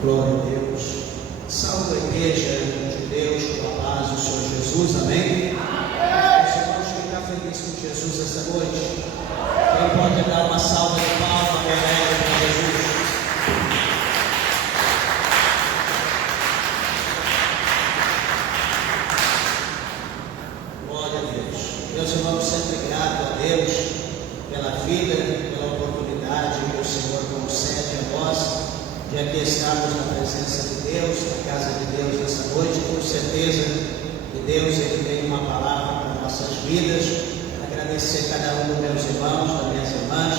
Glória a Deus. Salve a igreja de Deus com a paz do Senhor Jesus, amém? Os irmãos, quem está feliz com Jesus essa noite? Quem pode dar uma salva de palmas para Jesus? Glória a Deus. Meus irmãos, sempre grato a Deus pela vida, pela oportunidade que o Senhor concede a nós de aqui estarmos na presença de Deus, na casa de Deus nessa noite. Com certeza que Deus ele tem uma palavra para nossas vidas. Agradecer a cada um dos meus irmãos, das minhas irmãs,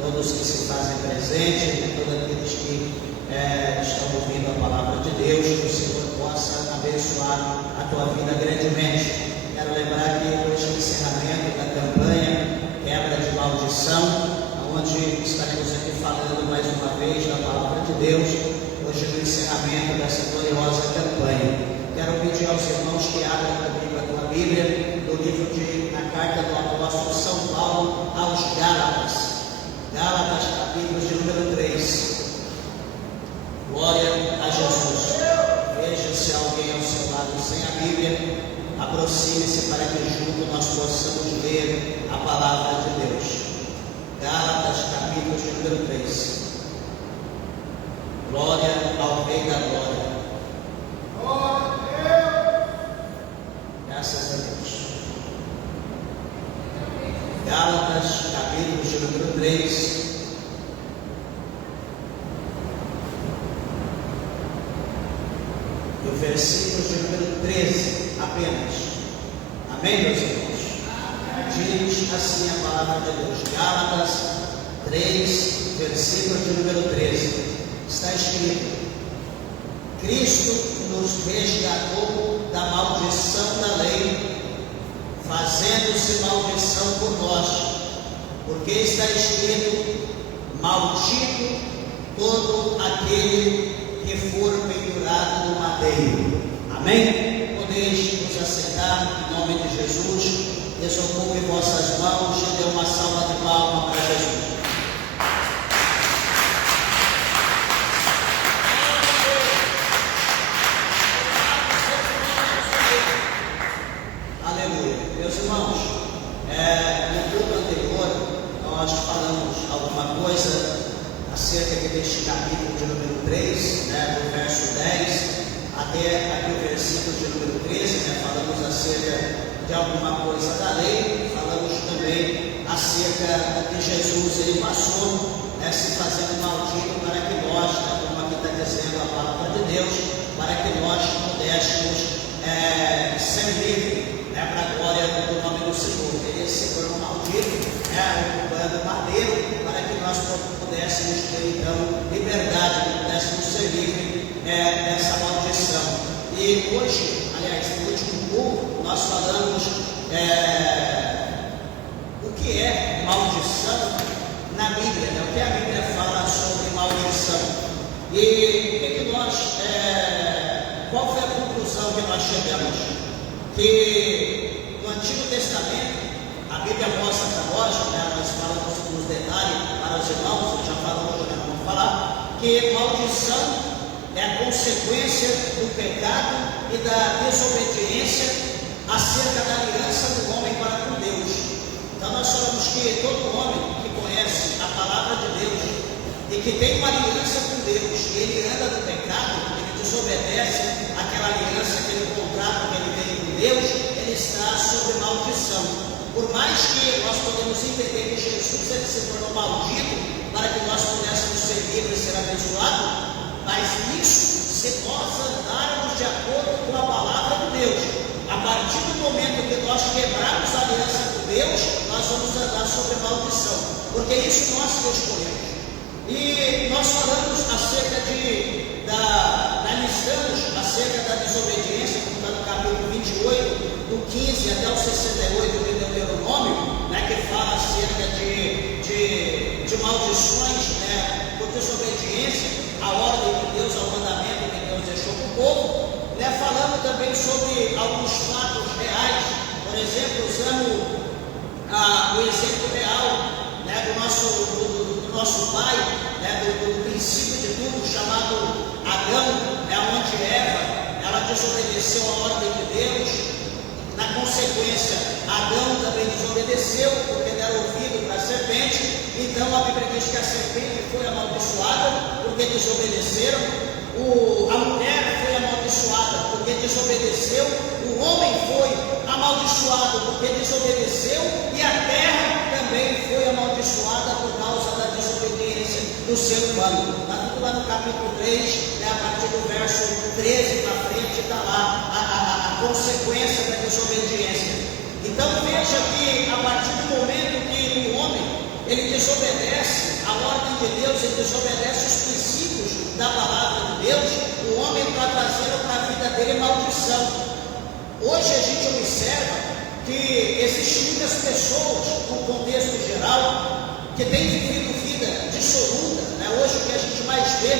todos que se fazem presente, e todos aqueles que estão ouvindo a palavra de Deus. Que o Senhor possa abençoar a tua vida grandemente. Quero lembrar que hoje é o encerramento da campanha Quebra de Maldição, onde estaremos aqui falando mais uma vez da palavra de Deus, hoje no encerramento dessa gloriosa campanha. Quero pedir aos irmãos que abram comigo a tua Bíblia, no livro na carta do apóstolo São Paulo aos Gálatas, capítulo de número 3. Glória a Jesus. Veja se há alguém ao seu lado sem a Bíblia, aproxime-se para que junto nós possamos ler a palavra de Deus. Gálatas, capítulo de número 3. Glória ao Rei da Glória. Glória a Deus. Graças a Deus. Gálatas, capítulo de número 3. E o versículo de número 13 apenas. Amém, meus irmãos? Diz assim a palavra de Deus. Gálatas 3, versículo de número 13. Está escrito: Cristo nos resgatou da maldição da lei, fazendo-se maldição por nós, porque está escrito: maldito todo aquele que for pendurado no madeiro. Amém? Podeis nos aceitar em nome de Jesus. Desocupe vossas mãos e dê uma salva de palmas para Jesus. Aleluia. Meus irmãos, no culto anterior nós falamos alguma coisa acerca deste capítulo de número 3, do verso 10 até aqui o versículo de número 13, falamos acerca de alguma coisa da lei, falamos também acerca de Jesus. Ele passou se fazendo maldito para que nós, como aqui está dizendo a palavra de Deus, para que nós pudéssemos ser livres, para a glória do nome do Senhor. Ele se tornou maldito, ocupando madeiro, para que nós pudéssemos ter então liberdade, pudéssemos ser livres dessa maldição. E hoje, aliás, no último culto, nós falamos o que é maldição na Bíblia, o que a Bíblia fala sobre maldição. E qual foi a conclusão que nós chegamos? Que no Antigo Testamento, a Bíblia mostra para nós, nós falamos nos detalhes para os irmãos, já falamos, já não vamos falar, que maldição é a consequência do pecado e da desobediência acerca da aliança do homem para com Deus. Então nós falamos que todo homem que conhece a palavra de Deus e que tem uma aliança com Deus, e ele anda no pecado, ele desobedece aquela aliança, aquele contrato que ele tem com Deus, ele está sob maldição. Por mais que nós podemos entender que Jesus ele se tornou maldito para que nós pudéssemos ser livres e ser abençoados, mas isso, se nós andarmos de acordo com a palavra de Deus, a partir do momento que nós quebrarmos a aliança com Deus, nós vamos andar sobre maldição, porque isso nós que escolhemos. E nós falamos acerca ministramos acerca da desobediência, como está no capítulo 28, do 15 até o 68 de Deuteronômio, que fala acerca de maldições, por desobediência à ordem de Deus, ao mandamento que Deus deixou para o povo, falando também sobre alguns fatos reais. Por exemplo, usando o exemplo real do nosso pai, do princípio de tudo, chamado Adão. a ordem de Deus. Na consequência, Adão também desobedeceu, porque deram ouvido para a serpente. Então a Bíblia diz que a serpente foi amaldiçoada porque desobedeceram. A mulher foi amaldiçoada porque desobedeceu. O homem foi amaldiçoado porque desobedeceu. E a terra também foi amaldiçoada por causa da desobediência do ser humano. Está tudo lá no capítulo 3, a partir do verso 13 para frente, está lá a consequência da desobediência. Então veja que a partir do momento que o homem ele desobedece a ordem de Deus, ele desobedece os princípios da palavra de Deus, o homem está trazendo para a vida dele maldição. Hoje a gente observa que existem muitas pessoas, no contexto geral, que têm vivido vida dissoluta, né? Hoje o que a gente mais vê,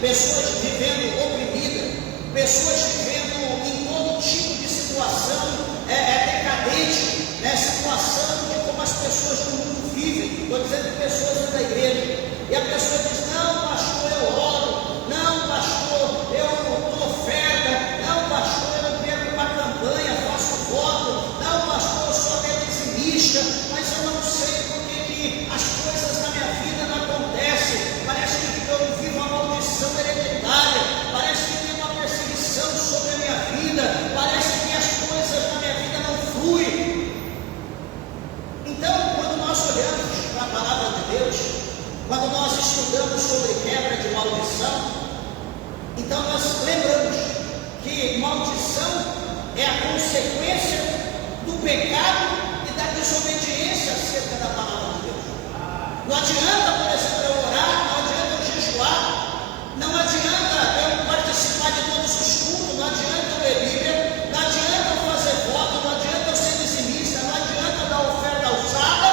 pessoas vivendo oprimidas, pessoas vivendo em todo tipo de situação decadente, né? Situação de como as pessoas do mundo vivem. Estou dizendo pessoas da igreja, e a pessoa diz: não, pastor, eu oro, não, pastor, eu dou oferta, não, pastor, eu não perco uma campanha, faço voto, não, pastor, eu sou até dizimista, mas eu não sei por que as coisas na minha vida não acontecem. Parece que eu vivo uma maldição hereditária, parece que tem uma perseguição sobre a minha vida, parece que as coisas na minha vida não fluem. Então, quando nós olhamos para a palavra de Deus, quando nós estudamos sobre quebra de maldição, então nós lembramos que maldição é a consequência do pecado e da desobediência acerca da palavra de Deus. Não adianta, por exemplo, eu orar, não adianta eu jejuar, não adianta eu participar de todos os cultos, não adianta eu ler Bíblia, não adianta eu fazer voto, não adianta eu ser dizimista, não adianta eu dar oferta alçada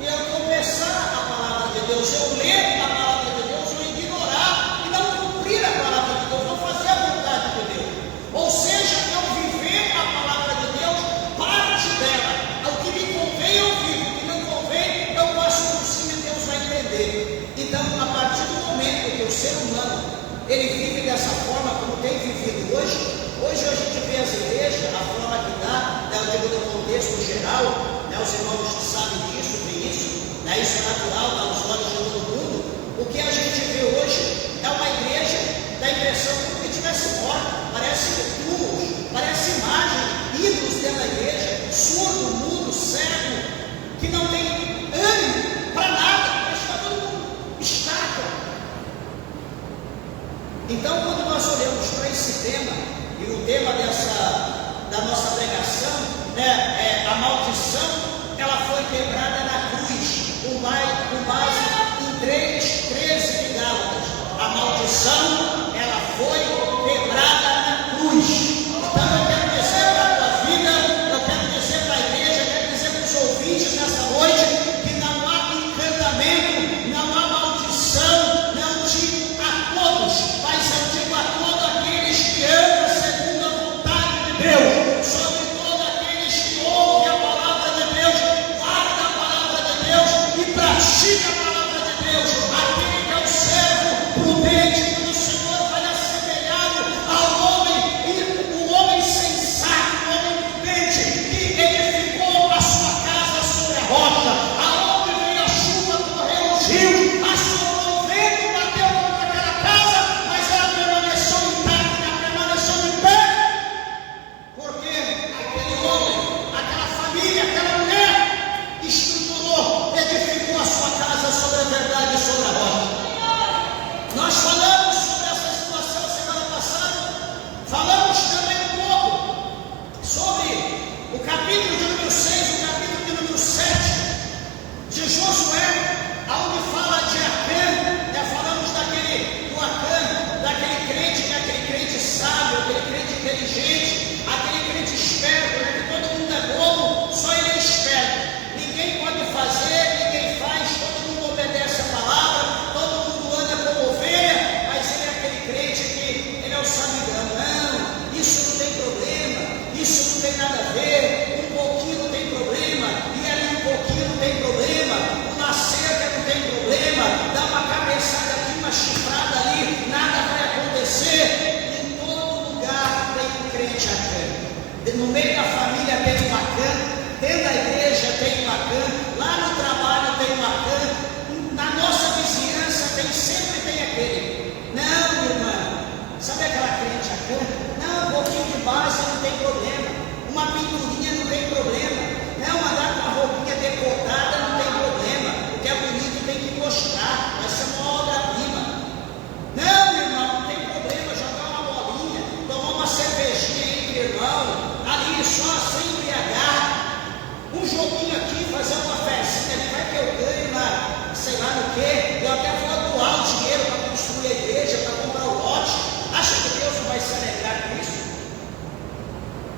e eu confessar a palavra de Deus, eu ler a palavra de Deus, eu ignorar e não cumprir a palavra de Deus, não fazer a vontade de Deus. Ou seja, eu viver a palavra de Deus, parte dela. O que me convém eu vivo, o que não convém eu passo por cima e Deus vai entender. Então, a partir do momento que o ser humano ele vive dessa forma como tem vivido hoje a gente vê as igrejas, a forma que dá, né, eu digo no contexto geral, né, os irmãos sabem disso, vê isso, né, isso é natural, está nos olhos de todo mundo. O que a gente vê hoje é uma igreja, dá a impressão como que estivesse morta, parece túmulos, parece imagem, ídolos dentro da igreja, surdo, mudo, cego, que não tem ânimo para nada, mas está todo mundo estátua. Então, quando nós olhamos para esse tema, e o tema da nossa pregação, né, a maldição, ela foi quebrada na cruz, com base em 3:13 de Gálatas. A maldição, ela foi quebrada na cruz. Então, eu quero dizer para a tua vida, eu quero dizer para a igreja, eu quero dizer para os ouvintes nessa noite, que não há encantamento, não há maldição, não digo a todos, mas eu digo a todos aqueles que amam segundo a vontade de Deus, sobre todos aqueles que ouvem a palavra de Deus, guarda a palavra de Deus e pratica a palavra de Deus. Aquele que é o servo prudente do Senhor tem uma cã, dentro da igreja tem uma cã, lá no trabalho tem uma cã, na nossa vizinhança sempre tem aquele. Não, irmã, sabe aquela crente a cã? Não, um pouquinho de base não tem problema, uma pinturinha não tem problema, não, andar com a roupinha decotada não tem problema, o que é bonito tem que mostrar, vai ser uma obra-prima. Não, irmão, não tem problema jogar uma bolinha, tomar uma cervejinha entre irmão, ali só sem embriagar, um joguinho aqui, fazer uma festinha ali, vai que eu ganho na, sei lá no que, eu até vou doar o dinheiro para construir a igreja, para comprar o lote. Acha que Deus não vai se alegrar com isso?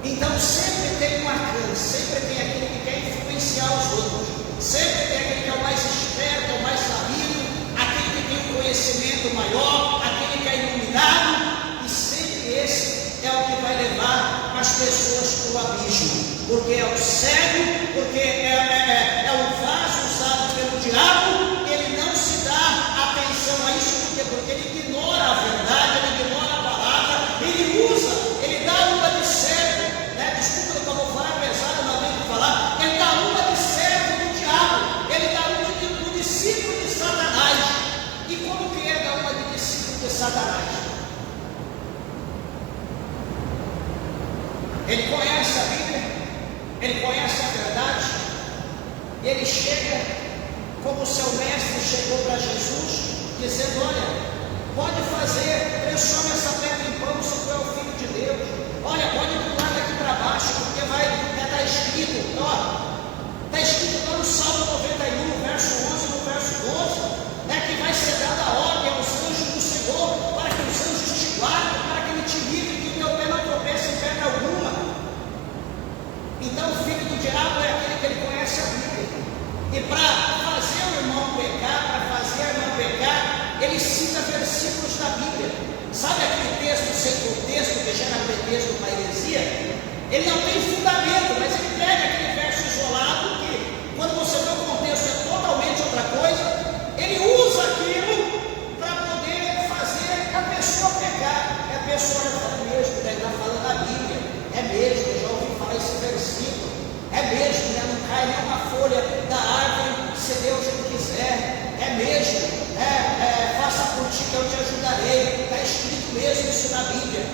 Então sempre tem uma cã, sempre tem aquele que quer influenciar os outros, sempre tem aquele que é o mais esperto, é o mais sabido, aquele que tem um conhecimento maior, aquele que é iluminado, e sempre esse é o que vai levar as pessoas para o abismo, porque é o cego, porque é o vaso usado pelo diabo. Ele não se dá atenção a isso, porque ele ignora a verdade, ele ignora a palavra, ele usa, ele dá uma de cego, né? Desculpa que eu vou falar pesado, não tenho que falar, ele dá uma de cego do diabo, ele dá uma do discípulo de Satanás. E como que é dar uma de discípulo de Satanás? Ele conhece a Bíblia, ele conhece a verdade, e ele chega como seu mestre chegou para Jesus, dizendo: olha, pode fazer, transforma essa pedra em pão se tu é o Filho de Deus, olha, pode pular daqui para baixo, porque vai, está escrito, está escrito lá no Salmo 91, verso 11, no verso 12, que vai ser dada a ordem aos anjos do Senhor, para que os anjos te guardem, para que ele te livre, que o teu pé não tropece em pedra alguma. Então o filho do diabo é aquele que ele conhece a Bíblia, e para fazer o irmão pecar, para fazer a irmã pecar, ele cita versículos da Bíblia. Sabe aquele texto sem contexto, que gera pretexto para a heresia? Ele não tem fundamento, mas ele pega aquele verso isolado, que quando você vê o contexto é totalmente outra coisa, ele usa aquilo para poder fazer a pessoa pecar. E a pessoa fala mesmo, ele está falando da Bíblia, é mesmo, eu já ouvi falar esse versículo, é mesmo, né? Não cai nenhuma folha da árvore se Deus não quiser, é mesmo, faça por ti que eu te ajudarei, está escrito mesmo isso na Bíblia.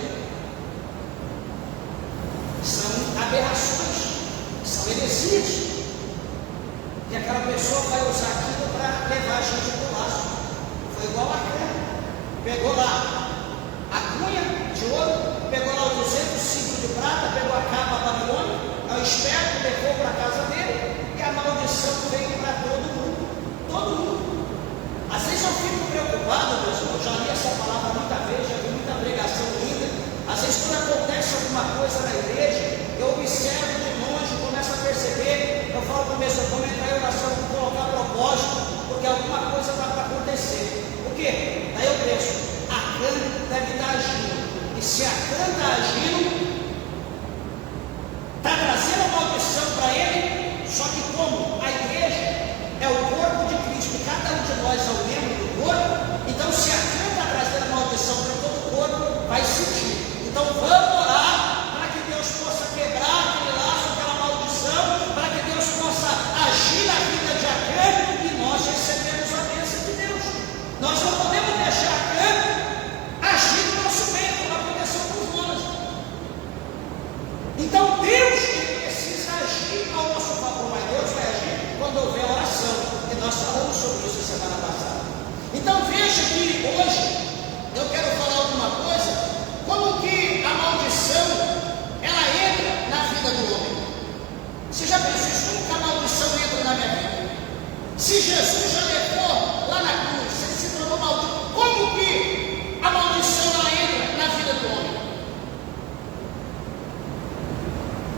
São aberrações, são heresias, e aquela pessoa vai usar aquilo para levar a gente para o laço. Foi igual a Cã, pegou lá a cunha de ouro, pegou lá os 200 ciclos de prata, pegou a capa babilônica, ao esperto, levou para a casa dele, e a maldição veio para todo mundo. Todo mundo. Às vezes eu fico preocupado, meus irmãos, já li essa palavra muita vez, já vi muita pregação linda. Às vezes quando acontece alguma coisa na igreja, eu observo de longe, começo a perceber, eu falo para o mesmo, vamos entrar em oração, vou colocar propósito, porque alguma coisa está para acontecer. O quê? Daí eu penso, a Cã deve estar agindo, e se a Cã está agindo, está trazendo a maldição para ele. Só que como a igreja é o corpo de Cristo, e cada um de nós é o membro do corpo, então se a Cã está trazendo a maldição para todo o corpo, vai sentir. Então vamos orar para que Deus possa quebrar aquele laço, aquela maldição, para que Deus possa agir na vida de Acã, e nós recebemos a bênção de Deus. Nós não podemos deixar Acã agir no nosso meio, como aconteceu com os nós. Então Deus precisa agir ao nosso favor, mas Deus vai agir quando houver oração, e nós falamos sobre isso semana passada. Então veja que hoje eu quero falar alguma coisa, como que a maldição ela entra na vida do homem. Você já pensou isso? Como que a maldição entra na minha vida? Se Jesus já levou lá na cruz, ele se tornou maldito, como que a maldição ela entra na vida do homem?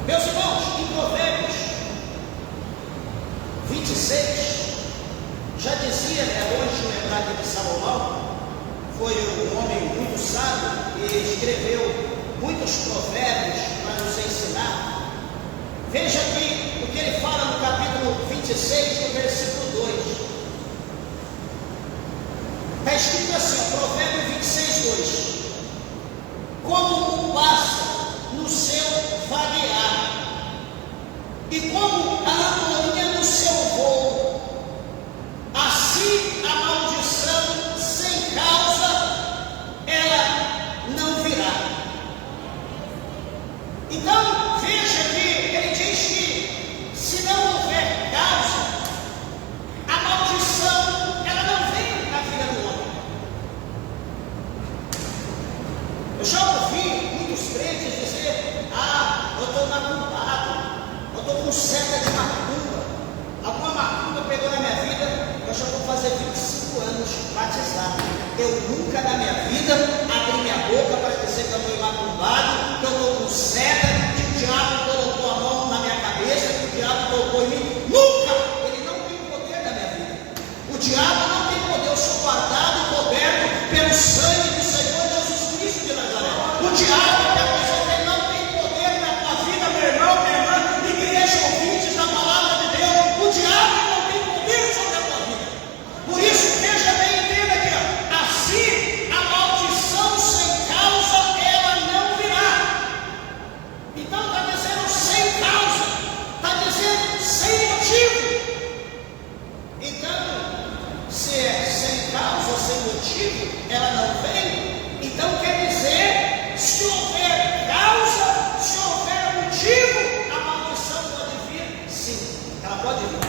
Meus irmãos, em Provérbios 26, já dizia, longe de lembrar de Salomão, foi um homem muito sábio e escreveu muitos provérbios para nos ensinar. Veja aqui o que ele fala no capítulo 26, no versículo 2. Está escrito assim, Provérbio 26, 2: como um pássaro no seu vaguear, E como a andorinha no seu voo, assim a maldição sem causa, ela não virá. Então, veja que ele diz que se não houver causa, a maldição, ela não vem na vida do homem. Eu já ouvi muitos crentes dizer: eu estou macumbado, eu estou com seta de macumba, alguma macumba pegou na minha vida. Eu já vou fazer 25 anos batizado. Eu nunca na minha vida abri minha boca para dizer que eu estou macumbado, que eu estou com seta, que o diabo colocou a mão na minha cabeça, que o diabo colocou em mim. Nunca! Ele não tem poder na minha vida. O diabo não tem poder. Eu sou guardado, coberto pelo sangue do Senhor Jesus Cristo de Nazaré. O diabo, ele não tem poder na tua vida, meu irmão, minha irmã, igreja, ouvintes da palavra de Deus. O diabo não tem poder sobre a tua vida. Por isso, veja bem, entenda aqui, assim a maldição sem causa, ela não virá. Então está dizendo sem causa, está dizendo sem motivo. Então, se é sem causa, sem motivo, ela não vem. Então quer dizer, se houver causa, se houver motivo, a maldição pode vir? Sim, ela pode vir.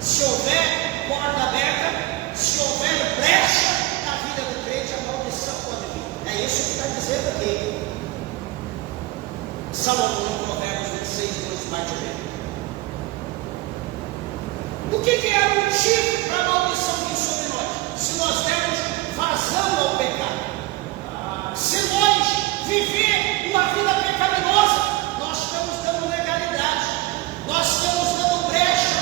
Se houver porta aberta, se houver brecha na vida do crente, a maldição pode vir. É isso que está dizendo aqui Salomão em Provérbios 26, Deus vai te ver. O que é o motivo para a maldição vir sobre nós? Se nós dermos vazão ao pecado, se nós viver uma vida pecaminosa, nós estamos dando legalidade, nós estamos dando brecha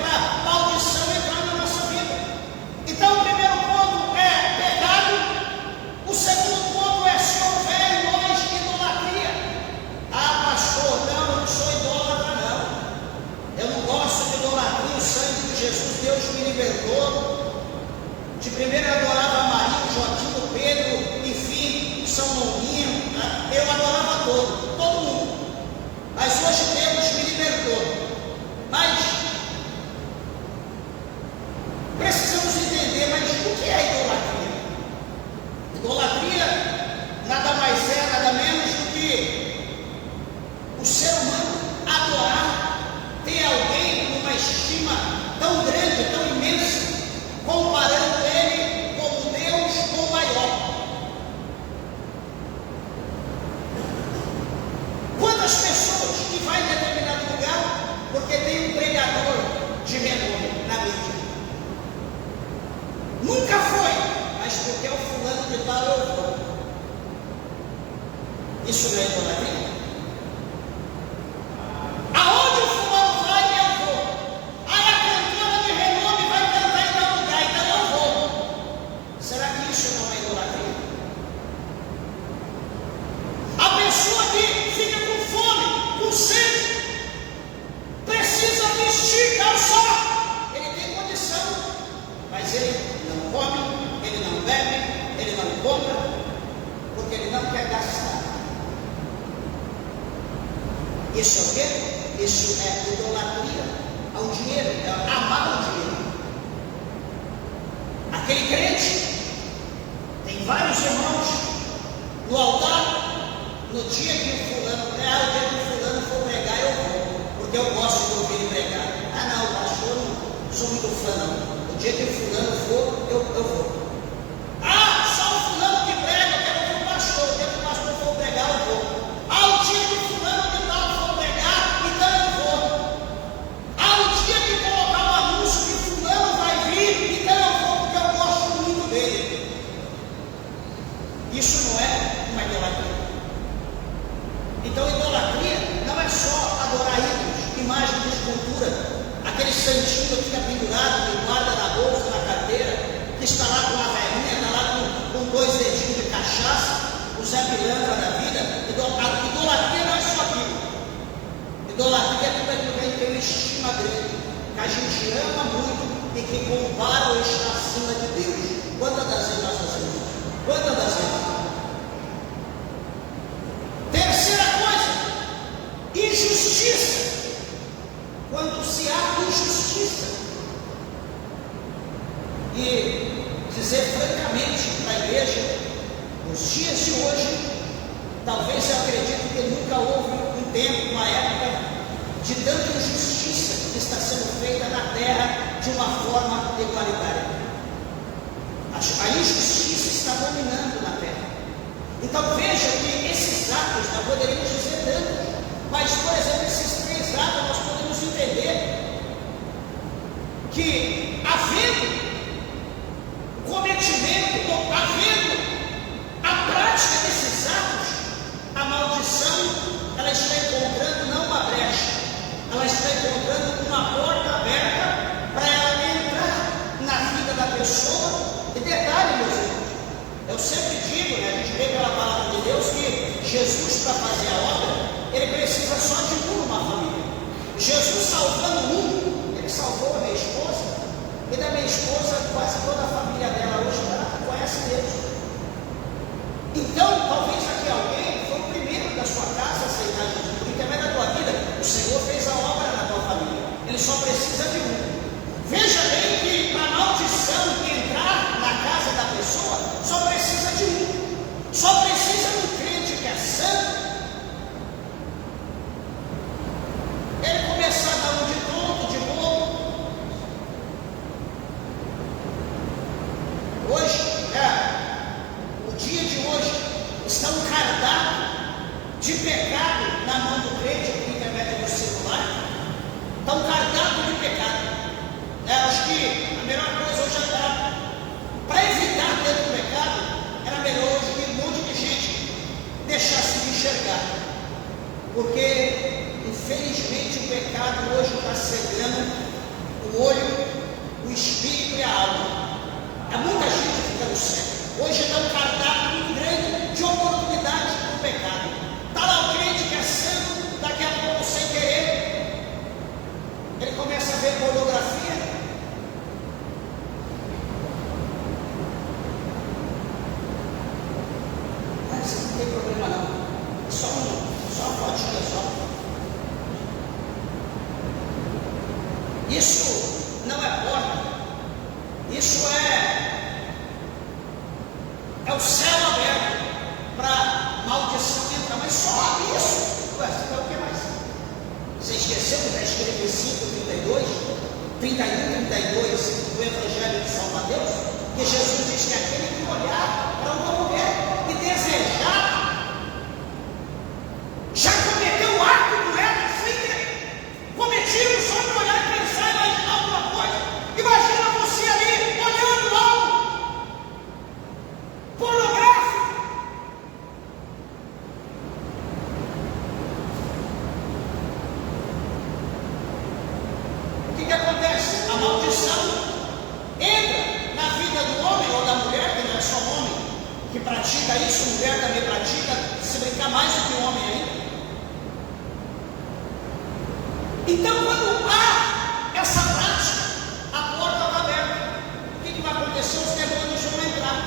para a maldição entrar na nossa vida. Então, o primeiro ponto é pecado, o segundo ponto é se houver em nós idolatria. Pastor, não, eu não sou idólatra, não. Eu não gosto de idolatria, o sangue de Jesus, Deus me libertou. De primeiro eu adorava Maria, Joaquim, Pedro, enfim, São Longuinho, eu adorava todo mundo. Mas hoje Deus me libertou. Mas precisamos entender, mas o que é idolatria? Idolatria nada mais é, nada menos do que o ser humano adorar, ter alguém numa estima tão grande, tão imensa, comparando ele como Deus ou maior. Quantas pessoas que vai em determinado lugar porque tem um pregador de renome na mídia? Nunca foi, mas porque é o fulano de tal eu vou. Isso não é idolatria? Aonde o fulano vai, eu vou. Aí a cantora de renome vai cantar em tal lugar, então eu vou. Será que isso não é idolatria? A pessoa que fica com fome, com sede, precisa vestir, calçar. Ele tem condição, mas ele não come, ele não bebe, ele não compra, porque ele não quer gastar. Isso é o quê? Isso é idolatria ao dinheiro, é amar o dinheiro. Aquele crente tem vários irmãos no altar, no dia que o fulano, o dia que o fulano for pregar, eu vou, porque eu gosto de ouvir ele pregar. Não, pastor, eu não sou muito fã, não. O dia que o fulano for, eu vou. Só o fulano que prega, eu quero ouvir o pastor. O dia que o pastor for pregar, eu vou. O dia que o fulano de tal for pregar, então eu vou. O dia que colocar um anúncio que fulano vai vir, então eu vou, porque eu gosto muito dele. Isso não é uma idolatria. Então, idolatria não é só adorar ídolos, imagem de escultura, aquele santinho que fica pendurado, que guarda na bolsa, na carteira, que está lá com a velhinha, está lá com 2 dedinhos de cachaça, o Zé Pilantra da vida. A idolatria não é só aquilo. Idolatria é tudo aquilo que tem uma estima grande, que a gente ama muito e que compara ou está acima de Deus. Quantas das vezes nós fazemos isso? Quantas das vezes? Terceira coisa, injustiça. injustiça. E dizer francamente para a igreja, nos dias de hoje, talvez eu acredito que nunca houve um tempo, uma época de tanta injustiça que está sendo feita na terra de uma forma igualitária. A injustiça está dominando na terra. Então veja que esses atos, nós poderíamos dizer tantos, mas por exemplo, esses 3 atos nós podemos entender que havendo cometimento, ou havendo a prática desses atos, a maldição, ela está encontrando não uma brecha, ela está encontrando uma porta aberta para ela entrar na vida da pessoa. E detalhe, meus irmãos, eu sempre digo, a gente vê pela palavra de Deus que Jesus, para fazer a obra, ele precisa só de uma família. Jesus salvando ele salvou a minha esposa, e da minha esposa, quase toda a família dela hoje conhece Deus. Então, talvez aqui alguém foi o primeiro da sua casa a aceitar Jesus. Por intermédio da tua vida, o Senhor fez a obra na tua família. Ele só precisa de um. Veja bem que para a maldição entrar na casa da pessoa, só precisa de um. Só precisa de um crente que é santo. Ele começar a dar um de tonto, de bobo. Hoje, o dia de hoje, está um cardápio de pecado na mão do crente por intermédio do celular. Está um cardápio de pecado. Acho que a melhor coisa hoje era, para evitar ter o pecado, era melhor hoje que um monte de gente deixasse de enxergar. Porque, infelizmente, o pecado hoje está cegando o olho, o espírito e a alma. Há muita gente ficando cega. Hoje está um cardápio muito grande de oportunidade para o pecado. Está lá o crente que é santo, daqui a pouco, sem querer, ele começa a ver pornografia. Mas não tem problema não. Só uma fotinha só. Isso não é porno. Isso é o céu aberto para maldição entrar, mas só isso. Ué, você quer o que mais? Você esqueceu que está escrito em 5, 32, 31, 32 do Evangelho de São Mateus? Que Jesus diz que aquele que olhar para uma mulher e desejar, já cometeu o ato com ela sem ter cometido, só de olhar e pensar, imaginar alguma coisa. Imagina você ali olhando algo pornográfico. O que acontece? A maldição entra na vida do homem ou da mulher, que não é só homem que pratica isso, mulher também pratica, se brincar mais do que o homem ainda. Então, quando há essa prática, a porta está aberta. O que vai acontecer? Os demônios vão entrar.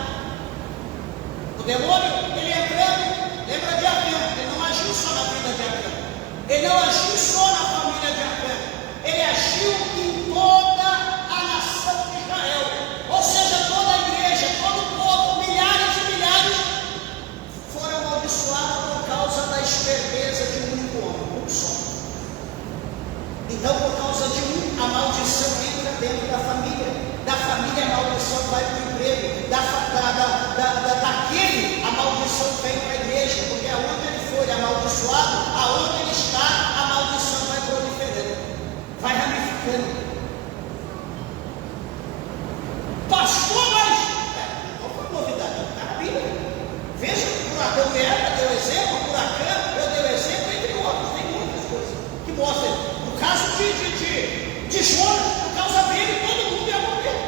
O demônio, ele entrando, lembra de Acã, ele não agiu só na vida de Acã, ele não agiu só na família de Acã, ele agiu em toda a nação de Israel, ou seja, toda a igreja, todo o povo, milhares e milhares foram amaldiçoados por causa da esperteza de um único homem, um só. Então, por causa de um, a maldição entra dentro da família. Da família, a maldição vai para o emprego. Daquele, a maldição vem para a igreja. Porque aonde ele foi amaldiçoado, aonde ele está, a maldição vai proliferando, vai ramificando. Pastor, mas qual foi a novidade? Está na Bíblia. Veja, por Adão e Eva deu exemplo, por Acã eu dei exemplo, entre outros. Tem muitas coisas que mostram. No caso de Jonas, por causa dele, todo mundo ia morrer.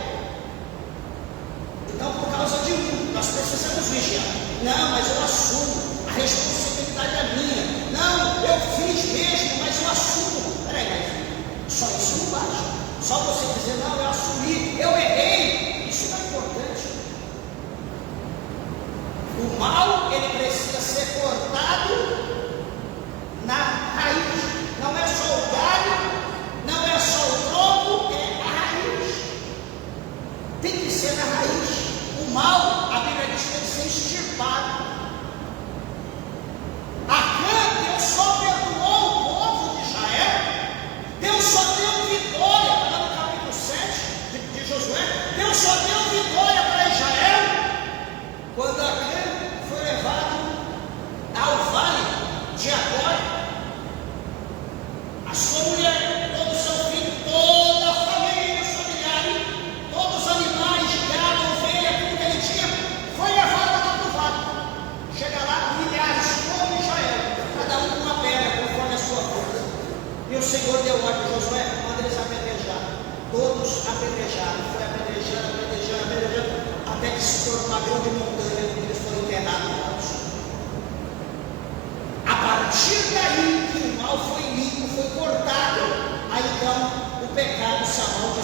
Então, por causa de um, nós precisamos vigiar. Não, mas eu assumo, a responsabilidade é minha. Não, eu fiz mesmo, mas eu assumo. Peraí, mas só isso não basta. Só você dizer, não, eu assumi, eu errei. Isso não é importante. O mal, ele precisa ser cortado na raiz. Não é só o galho, não é só o tronco,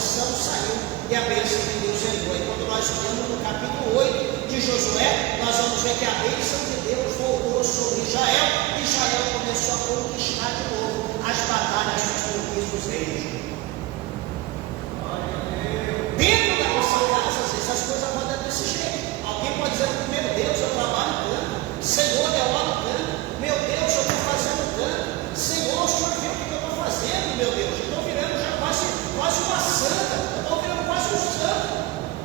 maldição saiu e a bênção de Deus entrou. E quando nós olhamos no capítulo 8 de Josué, nós vamos ver que a bênção de Deus voltou sobre Israel, e Israel começou a conquistar de novo as batalhas dos conquistos dos reis. Dentro da nossa casa, às vezes as coisas rodam desse jeito. Alguém pode dizer, meu Deus, eu trabalho tanto, Senhor, eu oro tanto, meu Deus, eu estou fazendo tanto, Senhor, o Senhor viu o que eu estou fazendo, meu Deus, eu estou virando já quase uma santa, eu estou virando quase um santo,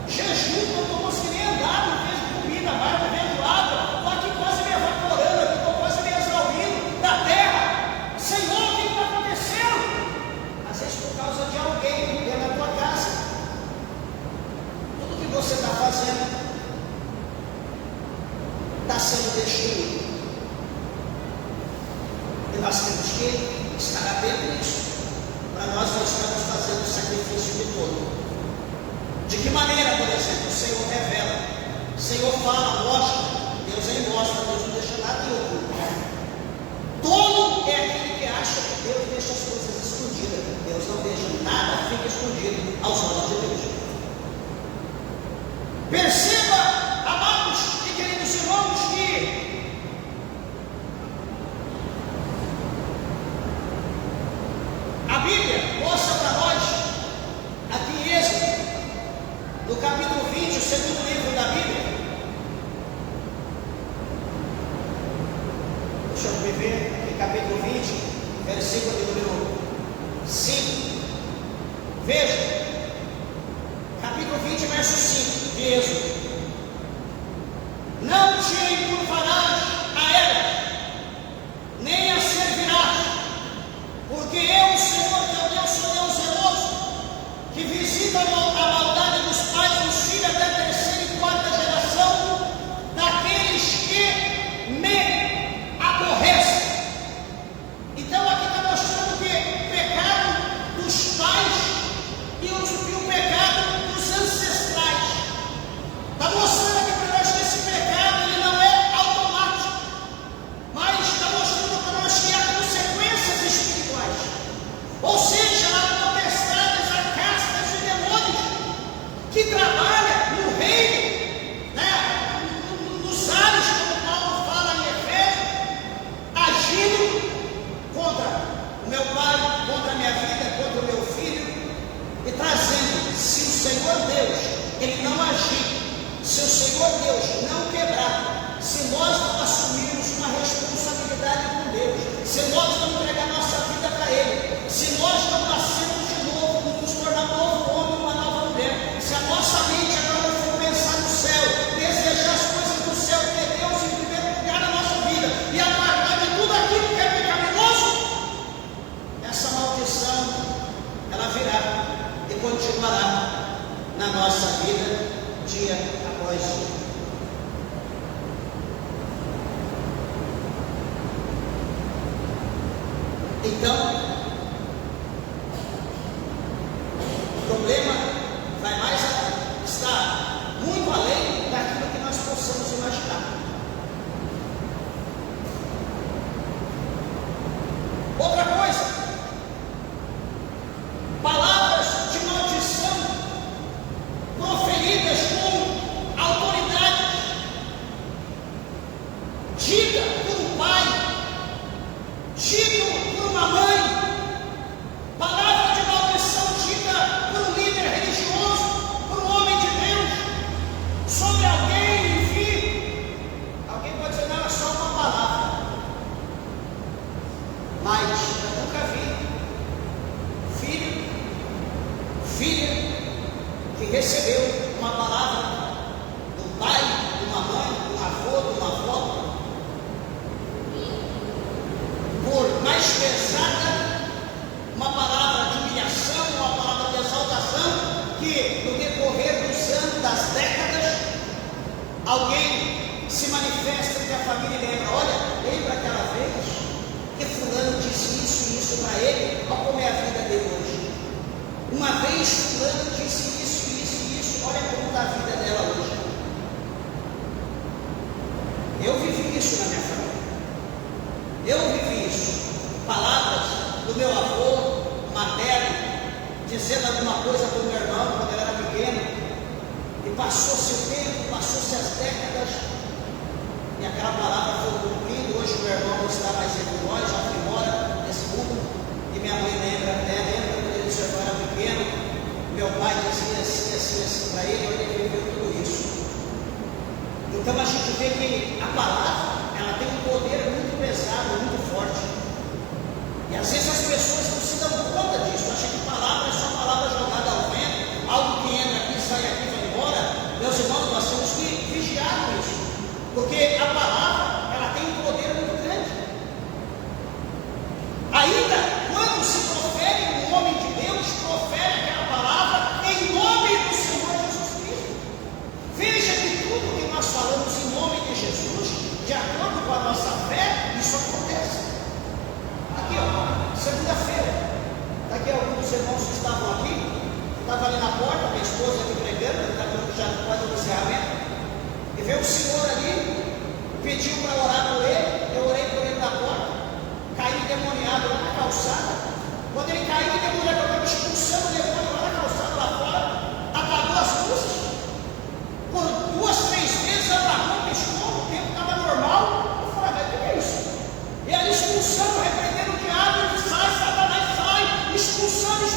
jejum, eu não estou conseguindo nem andar, não vejo comida mais, não vejo água, estou aqui quase me evaporando, aqui estou quase me exaurindo da terra. Senhor, o que está acontecendo? Às vezes por causa de alguém dentro da tua casa. Tudo que você está fazendo está sendo destruído. E nós temos que estar atentos nisso, para nós não estarmos fazendo o sacrifício de todo. De que maneira, por exemplo, o Senhor revela, o Senhor fala, mostra, Deus ele mostra, Deus não deixa nada em oculto. Tolo é aquele que acha que Deus deixa as coisas escondidas. Deus não deixa nada, fica escondido aos olhos de Deus. Perceba, amados e queridos irmãos, que a Bíblia mostra para nós, aqui em Êxodo, no capítulo 20, o segundo livro da Bíblia. Deixa eu me ver, aqui, capítulo 20, versículo de número 5. Veja, capítulo 20, verso 5 de Êxodo. Não te encurvarás a ela, nem a servirás, porque eu, Senhor teu Deus, sou Deus zeloso, que visita a maldade dos pais dos filhos até a terceira e quarta geração daqueles que me aborrecem. Então aqui está mostrando que o pecado dos pais e o pecado dos ancestrais. Está mostrando aqui para nós que esse pecado ele não é automático, mas está mostrando para nós que há consequências espirituais. Ou seja, há potestades, há castas de demônios que trabalham no reino, né? Nos ares, como Paulo fala em Efésios, agindo contra o meu pai, contra a minha vida, contra o meu filho, e trazendo, se o Senhor Deus ele não agir, se o Senhor Deus não quebrar, se nós não assumirmos uma responsabilidade com Deus, se nós não entregar nossa vida para Ele, se nós não nascermos de novo, nos tornar um novo homem, uma nova mulher, se a nossa mente agora não for pensar no céu, desejar as coisas do céu, ter Deus em primeiro lugar na nossa vida e apartar de tudo aquilo que é pecaminoso, essa maldição ela virá e continuará na nossa vida dia após dia. Então, o problema vai mais está muito além daquilo que nós possamos imaginar. Outra coisa, palavras de maldição proferidas com autoridade, dita por um pai, dito por uma mãe, passou-se o tempo, passou-se as décadas, e aquela palavra foi cumprida. Hoje o meu irmão não está mais entre nós, já foi embora desse mundo, e minha mãe lembra quando ele se era pequeno, meu pai dizia assim para ele, ele viveu tudo isso. Então a gente vê que a palavra, ela tem um poder muito pesado, muito forte, e às vezes as pessoas não se dão conta disso, acham que palavra é só palavra jogada ao vento, algo que entra aqui, sai aqui, vai embora. Meus irmãos, nós temos que vigiar isso, porque a palavra, ela tem um poder muito grande. Ainda quando se profere um homem de Deus, profere aquela palavra em nome do Senhor Jesus Cristo. Veja que tudo que nós falamos em nome de Jesus, de acordo com a nossa fé, isso acontece. Aqui, ó, segunda-feira, daqui alguns irmãos que estavam aqui, estava ali na porta, minha esposa aqui pregando, está já quase no encerramento, e veio o senhor ali, pediu para orar por ele, eu orei por ele na porta, caiu endemoniado lá na calçada. Quando ele caiu endemoniado, eu estava expulsando o demônio lá na calçada, lá fora, apagou as luzes, por 2, 3 vezes apagou, piscou, o tempo estava normal. Eu falei, mas o que é isso? E ali expulsando, repreendendo o diabo, ele sai, Satanás sai, expulsando,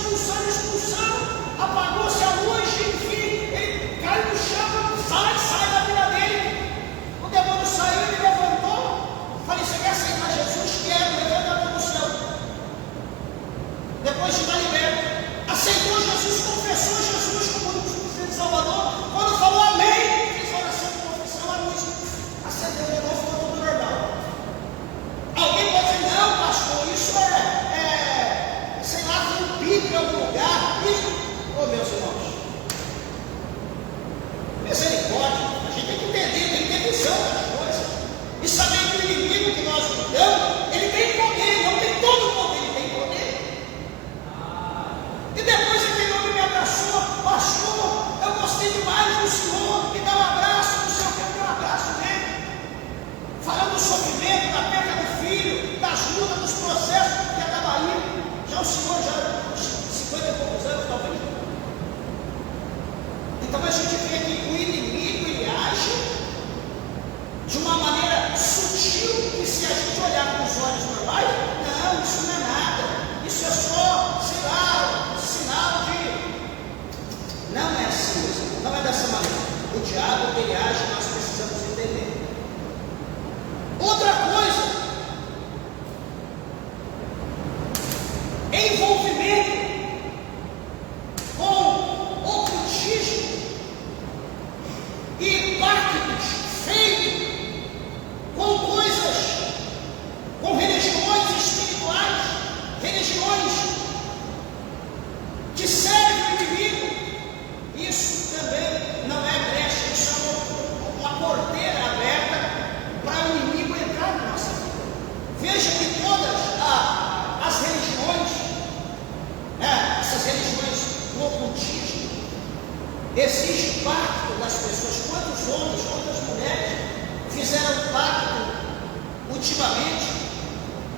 apagou-se a luz, enfim, ele cai no chão, sai da vida dele. O demônio saiu, ele levantou. Falei, você quer aceitar Jesus? Quero, levanta a mão no céu. Depois de estar liberto, aceitou Jesus, confessou Jesus como Senhor e Salvador. Quando falou amém, fez oração de confissão, a luz acendeu de novo, ficou tudo normal. Alguém pode dizer, não, pastor, isso sei lá, foi um pico em algum lugar. Isso, meus irmãos, misericórdia, a gente tem que entender, tem que ter visão das coisas, e saber que o inimigo que nós lutamos, ele tem poder, não tem todo o poder, ele tem poder. E depois aquele homem me abraçou, pastor, eu gostei demais do senhor, me dá um abraço, não sei o que, eu dei um abraço dele, falando do sofrimento, da perda do filho, das lutas, dos processos que é da Bahia. Já o senhor, já 50 e poucos anos, talvez. Então a gente vê que o inimigo, ele age de uma maneira sutil, que se a gente olhar com os olhos normais, não, isso não é nada, isso é só, sei lá, sinal de... Não é assim, não é dessa maneira. O diabo, ele age, nós precisamos entender. Outra coisa, envolvimento com ocultismo e pactos feitos com coisas, com religiões espirituais, religiões que servem o inimigo. Isso também não é brecha, isso é uma porteira aberta para o inimigo entrar na nossa vida. Veja que todas as religiões, essas religiões do ocultismo, exige pacto das pessoas. Quantos homens, quantas mulheres fizeram pacto ultimamente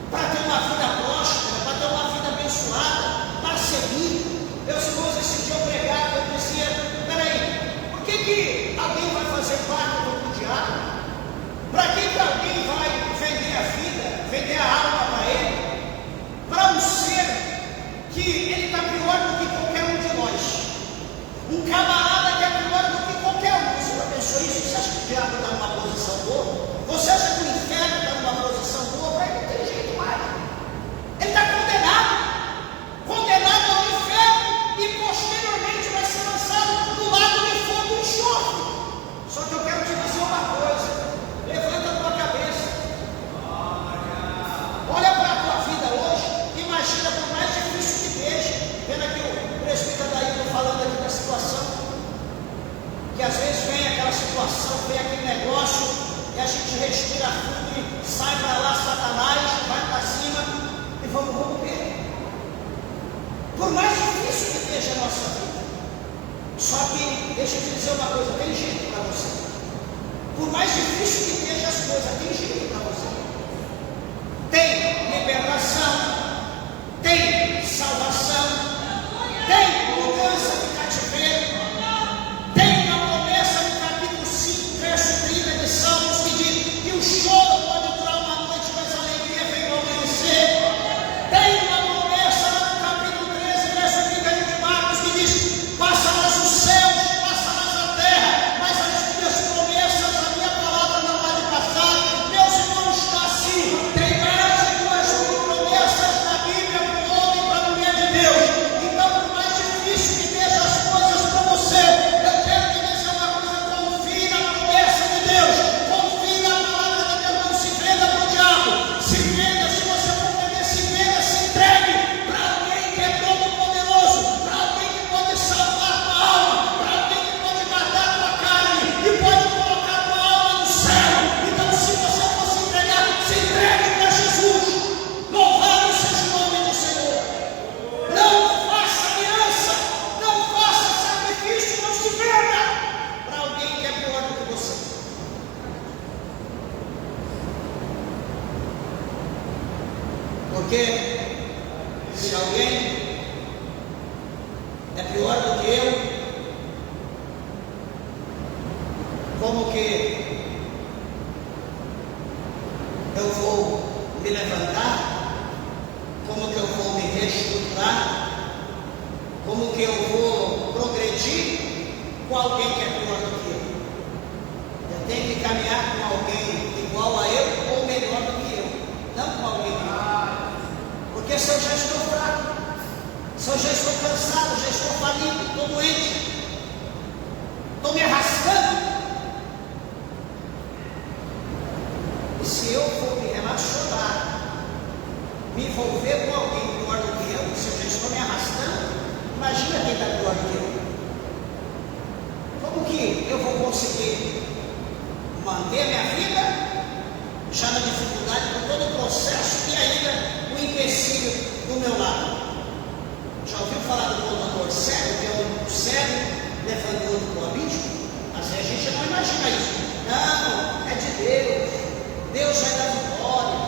para ter uma vida próspera, para ter uma vida abençoada, para seguir? Meus irmãos, esse dia eu pregava, eu dizia, peraí, por que alguém vai fazer pacto com o diabo? Para que alguém vai vender a vida, vender a alma para ele? Para um ser que ele está pior do que qualquer um de nós, um camarada que é pior do que qualquer um. Você já pensou isso? Você acha que o diabo está numa posição boa? Você acha que o inferno está numa posição boa? Para ele não tem jeito mais. Ele está condenado ao inferno, e posteriormente vai ser lançado no lago de fogo e enxofre. Só que eu quero te dizer uma coisa, levanta a tua cabeça, olha para a tua vida hoje, imagina, por mais difícil que esteja, vendo aqui o presbítero Daílton falando aqui da situação, que às vezes vem aquela situação, vem aquele negócio, e a gente respira fundo e sai para lá, Satanás, vai para cima, e vamos romper. Por mais difícil que esteja a nossa vida, só que, deixa eu te dizer uma coisa, tem jeito para você. Por mais difícil que esteja as coisas, tem jeito para você. Tem libertação, tem salvação, tem mudança de cativeiro, tem uma promessa Porque se alguém é pior do que eu, como que eu vou me levantar? Como que eu vou me reestruturar? Como que eu vou progredir com alguém que é pior do que eu? Eu tenho que caminhar com alguém igual a eu ou melhor do que eu, não com alguém melhor. Porque se eu já estou fraco, se eu já estou cansado, já estou falido, estou doente, estou me arrastando, e se eu for me relacionar, me envolver com alguém pior do que eu, se eu já estou me arrastando, imagina quem está pior do que eu. Como que eu vou conseguir manter a minha vida já na dificuldade, com todo o processo e ainda o empecilho do meu lado? Já ouviu falar do contador cego, que é um cego levando o outro para o abismo? Às vezes a gente não imagina isso. Não, é de Deus. Deus vai dar vitória.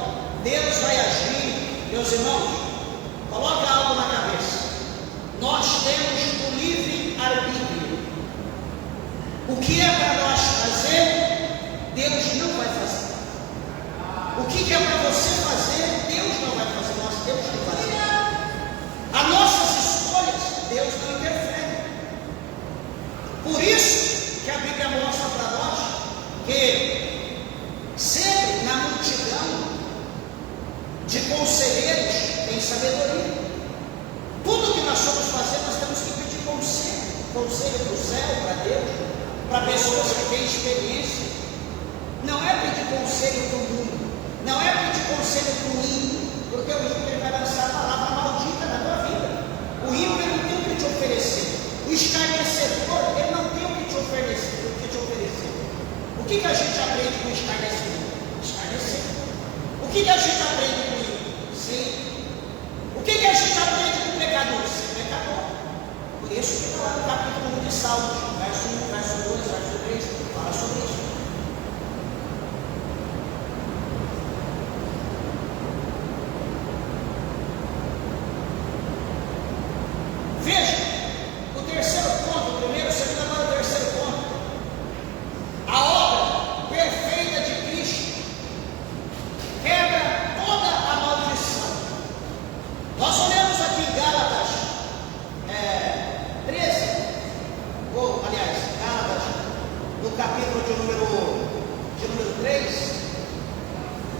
Deus vai agir. Meus irmãos, coloca algo na cabeça. Nós temos o livre arbítrio. O que é para nós fazer, Deus não vai fazer. O que é para você fazer, Deus não vai fazer. Nós temos que fazer. As nossas escolhas, Deus não interfere. Por isso que a Bíblia mostra para nós que sempre na multidão de conselheiros tem sabedoria. Tudo que nós somos fazer, nós temos que pedir conselho. Conselho para o céu, para Deus, para pessoas que têm experiência. Não é pedir conselho para o mundo, não é pedir conselho para o ímpio, porque o ímpio ele vai lançar a palavra maldita na tua vida. O ímpio ele não tem o que te oferecer. O escarnecedor ele não tem o que te oferecer. O que a gente aprende com o escarnecedor? Escarnecer. O que a gente aprende com o ímpio? Sim. O que a gente aprende com o pecador? Ser pecador. Por isso que está lá no capítulo 1 de Salmos, verso 1, verso 2, verso 3, fala sobre isso. Veja, o terceiro ponto, o primeiro, o segundo, agora o terceiro ponto. A obra perfeita de Cristo quebra toda a maldição. Nós olhamos aqui em Gálatas 13, ou aliás, Gálatas, no capítulo de número 3,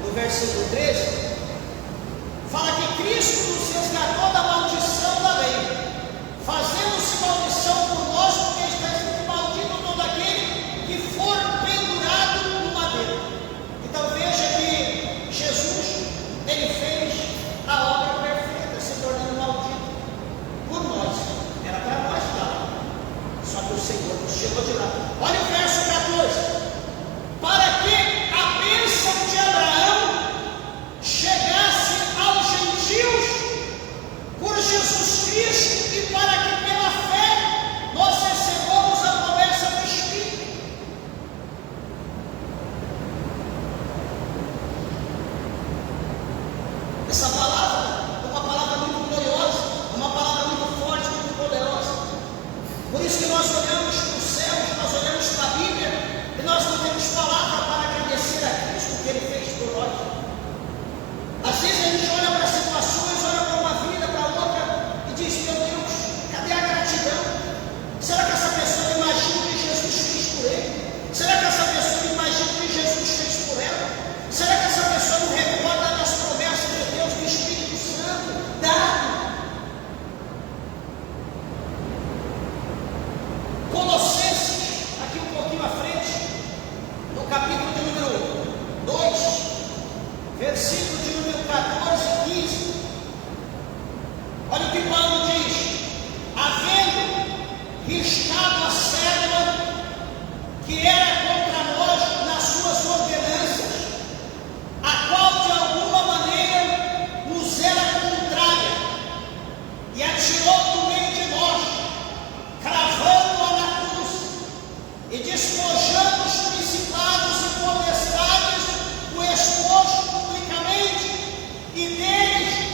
no versículo 13, fala que Cristo nos resgatou da maldição da lei, fazendo-se maldição por nós, porque está escrito: maldito todo aquele que for pendurado no madeiro. Então veja que Jesus, ele fez a obra perfeita, se tornando maldito por nós. Era para nós lá, só que o Senhor nos tirou de lá. Olha o verso 14: para que a bênção de Abraão chegasse aos gentios por Jesus Cristo, e para que pela fé nós recebamos a promessa do Espírito. Essa palavra é uma palavra muito gloriosa, uma palavra muito forte, muito poderosa. Por isso que nós olhamos para os céus, nós olhamos para a Bíblia, e nós não temos palavra para agradecer a Cristo o que Ele fez por nós. Às vezes a gente olha para situações, olha para uma vida, para outra, e diz: meu Deus, cadê a gratidão? Será que essa pessoa imagina o que Jesus fez por ele? Será que essa pessoa imagina o que Jesus fez por ela? Será que essa pessoa não recorda das promessas de Deus, do Espírito Santo dado? Colossenses, aqui um pouquinho à frente, no capítulo de número 2, versículo de número 14 e 15, olha o que Paulo diz: havendo riscado a cédula que era contra nós nas suas ordenanças, a qual de alguma maneira nos era contrária, e atirou do meio de nós, cravando-a na cruz, e despojando os principados e potestades, o expôs publicamente, e deles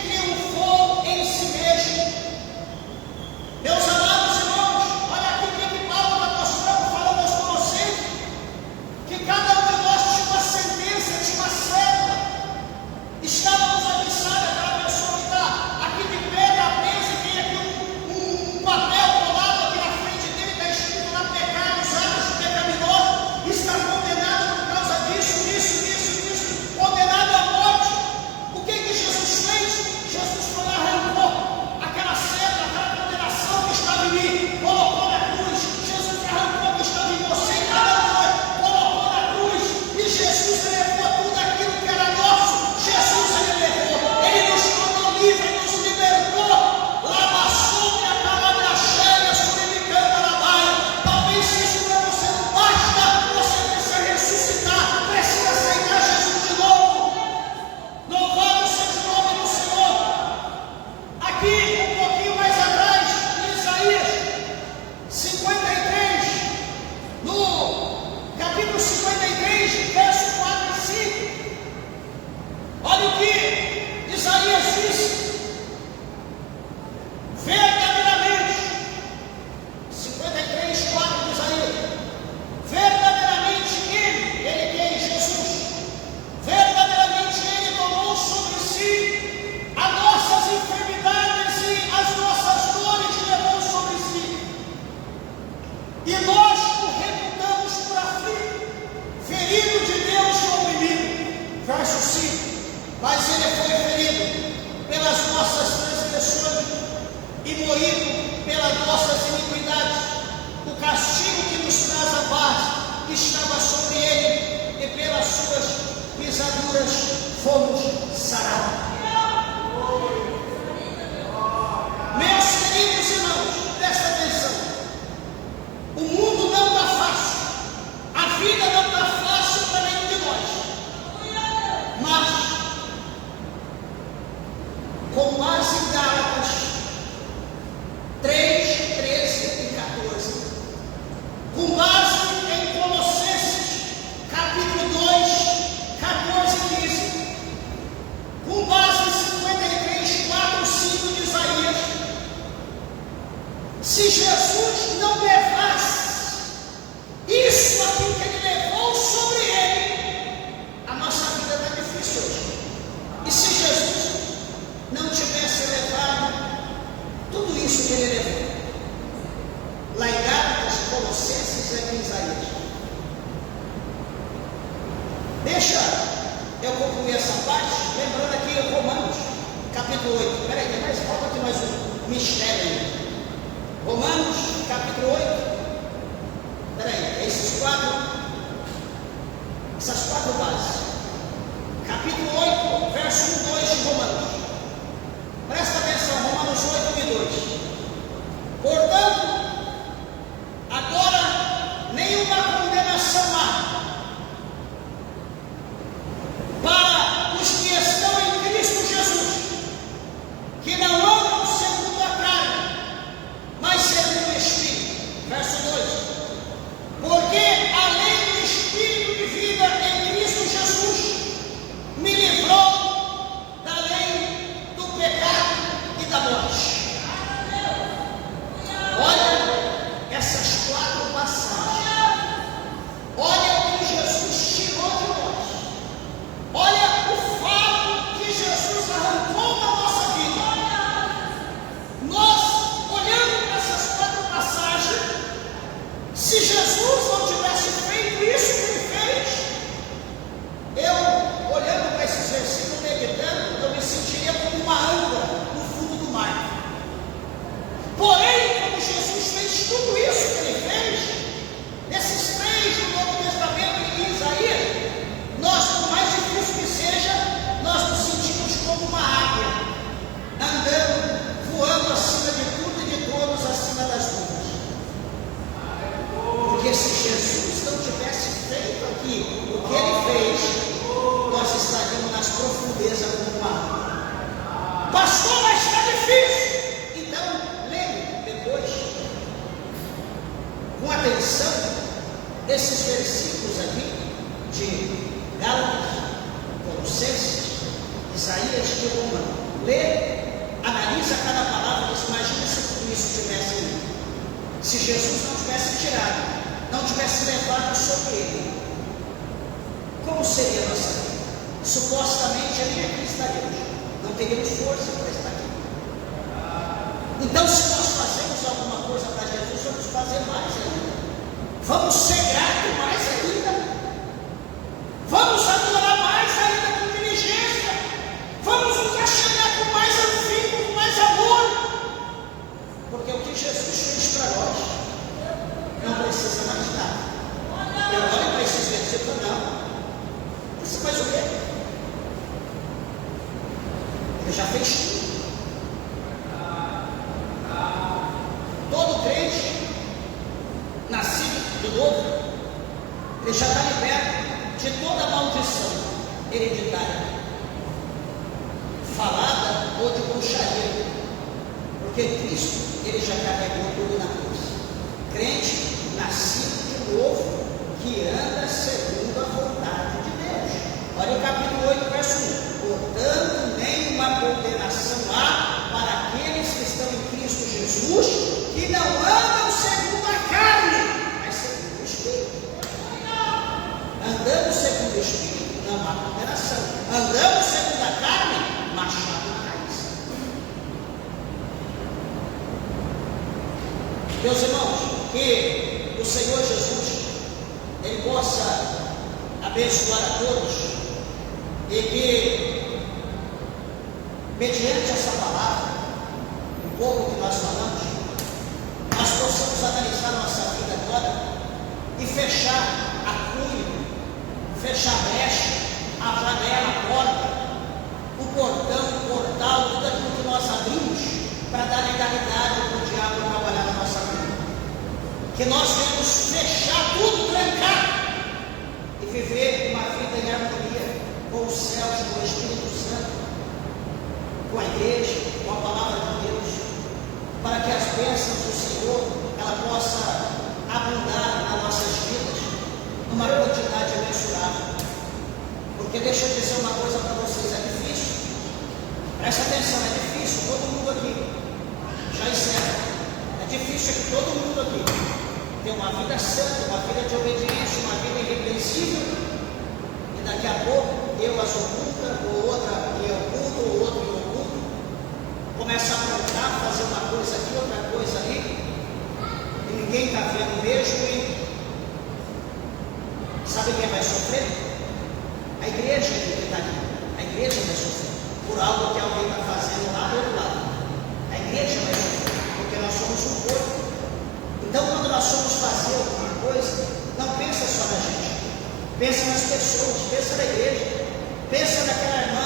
mas ele foi ferido pelas nossas transgressões e moído pelas nossas iniquidades. O castigo que nos traz a paz estava sobre ele, e pelas suas pisaduras fomos sarados. Meus queridos irmãos, presta atenção. O mundo não está fácil, a vida não está fácil para nenhum de nós, mas com base em Gálatas 3, 13 e 14, com base em Colossenses capítulo 2, 14 e 15, com base em 53, 4, 5 de Isaías, se Jesus não levasse isso aqui que ele levou sobre ele, a nossa vida está difícil hoje. E se Jesus não tivesse levado tudo isso que ele levou, lá em Gálatas, Colossenses e aqui em Isaías, deixa eu concluir essa parte, lembrando aqui Romanos, capítulo 8. Peraí, falta aqui mais um mistério aí. Romanos, capítulo 8. Peraí, essas quatro bases. Capítulo 8, verso 1, 2 de Romanos. Presta atenção, Romanos 8, 1 e 2. Portanto, agora nenhuma condenação há para os que estão em Cristo Jesus, que não andam segundo a carne, mas segundo o Espírito. Verso 2. Porque a lei do Espírito de vida em Cristo Jesus me livrou da lei do pecado e da morte. Olha essas quatro passagens. Olha o que Jesus tirou de nós. Olha o fato que Jesus arrancou da nossa vida. Nós, olhando para essas quatro passagens, se Jesus não tivesse feito isso que ele fez, eu, olhando para esses versículos, meditando, eu me sentiria como uma âncora no fundo do mar. Porém, como Jesus fez tudo isso que ele fez, nesses três do Novo Testamento e em Isaías, nós, por mais difícil que seja, nós nos sentimos como uma águia, andando, voando acima de tudo e de todos, acima das nuvens. Porque se Jesus não tivesse feito aqui o que ele fez, nós estaríamos nas profundezas como uma água. Pastor, mas está difícil. Então, leia depois, com atenção, esses versículos aqui de Gálatas, Colossenses, Isaías e Romanos. Lê, analisa cada palavra e diz: imagina se tudo isso tivesse ali. Se Jesus não tivesse tirado, não tivesse levado sobre ele, como seria a nossa vida? Supostamente ali aqui estaríamos, não teríamos força para estar aqui. Então, se nós fazemos alguma coisa para Jesus, vamos fazer mais ainda, vamos ser gratos mais ainda, vamos adorar mais ainda com diligência, vamos nos achegar com mais afinco, com mais amor, porque o que Jesus fez para nós não precisa mais nada. Eu olho para esses versículos, não. Você faz o quê? Ele já fez tudo. Todo crente, nascido de novo, ele já está liberto de toda maldição hereditária, falada ou de bruxaria, porque Cristo, ele já carregou tudo na cruz. Crente nascido de novo, que anda segundo a vontade de Deus. Olha o capítulo 8, verso 1. Portanto, nenhuma condenação há para aqueles que estão em Cristo Jesus, que não andam segundo a carne, mas segundo o Espírito. Andando segundo o Espírito, não há condenação. Andando segundo a carne, machado na raiz. Meus irmãos, que o Senhor Jesus, ele possa abençoar a todos, e que mediante essa palavra, um pouco que nós falamos, nós possamos analisar nossa vida agora e fechar a cunha, fechar a brecha, a janela, a porta, o portão, o portal, tudo aquilo que nós abrimos para dar legalidade para o diabo trabalhar na nossa vida. Que nós devemos fechar tudo, trancar e viver uma vida em harmonia com os céus, com o Espírito Santo, com a igreja, com a palavra de Deus, para que as bênçãos do Senhor ela possa abundar nas nossas vidas numa quantidade imensurável. Porque deixa eu dizer uma coisa para vocês, é difícil. Presta atenção, é difícil, todo mundo aqui, já encerra, é difícil que todo mundo aqui tenha uma vida santa, uma vida de obediência, uma vida irrepreensível, e daqui a pouco eu as oculta, ou outra me oculta, ou outro me oculta, começa a plantar, fazer uma coisa aqui, outra coisa ali, e ninguém está vendo mesmo, e sabe quem vai sofrer? A igreja que está aqui, a igreja vai sofrer por algo que alguém está fazendo lá do outro lado. A igreja vai sofrer, porque nós somos um corpo. Então, quando nós somos fazer alguma coisa, não pensa só na gente, pensa nas pessoas, pensa na igreja, pensa naquela irmã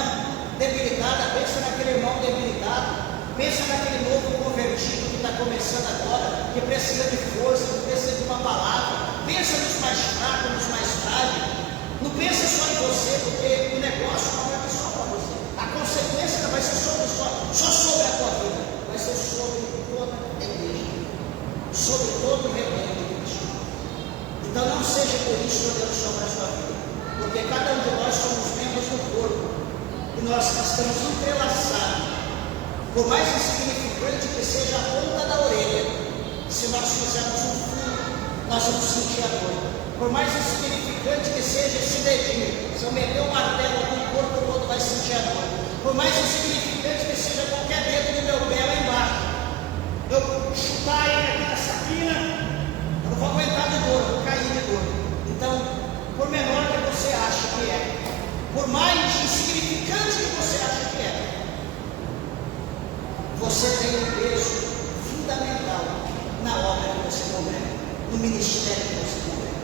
debilitada, pensa naquele irmão debilitado, pensa naquele novo convertido que está começando agora, que precisa de força, que precisa de uma palavra, pensa nos mais fracos, nos mais frágeis. Não pensa só em você, porque o negócio não vai ser só para você. A consequência não vai ser só sobre a tua vida, vai ser sobre toda a igreja, sobre todo o rebanho de Cristo. Então não seja por isso olhando só para a sua vida, porque cada um de nós somos membros do corpo, e nós estamos entrelaçados. Por mais insignificante que seja a ponta da orelha, se nós fizermos um furo, nós vamos sentir a dor. Por mais insignificante que seja esse dedinho, se eu meter um martelo aqui, o corpo todo vai sentir a dor. Por mais insignificante que seja qualquer dedo do meu pé lá embaixo, eu chutar ele aqui nessa quina, eu não vou aguentar de dor, eu vou cair de dor. Então, por menor que você ache que é, por mais insignificante que você ache que é, você tem um peso fundamental na obra que você congrega, no ministério que você congrega.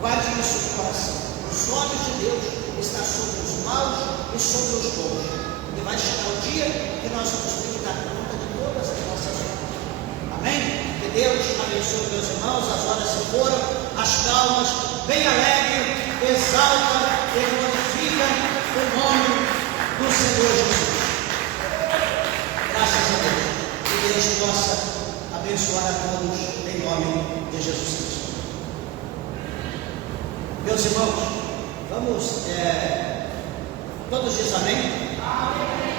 Guarde isso no coração. Os olhos de Deus estão sobre os maus e sobre os bons. E vai chegar o dia que nós vamos ter que dar conta de todas as nossas obras. Amém? Que Deus abençoe meus irmãos. As horas se foram, as calmas, bem alegre, exalta e glorifica o nome do Senhor Jesus. Graças a Deus. Que Deus possa abençoar a todos em nome de Jesus Cristo. Meus irmãos, vamos, todos dizem amém? Amém.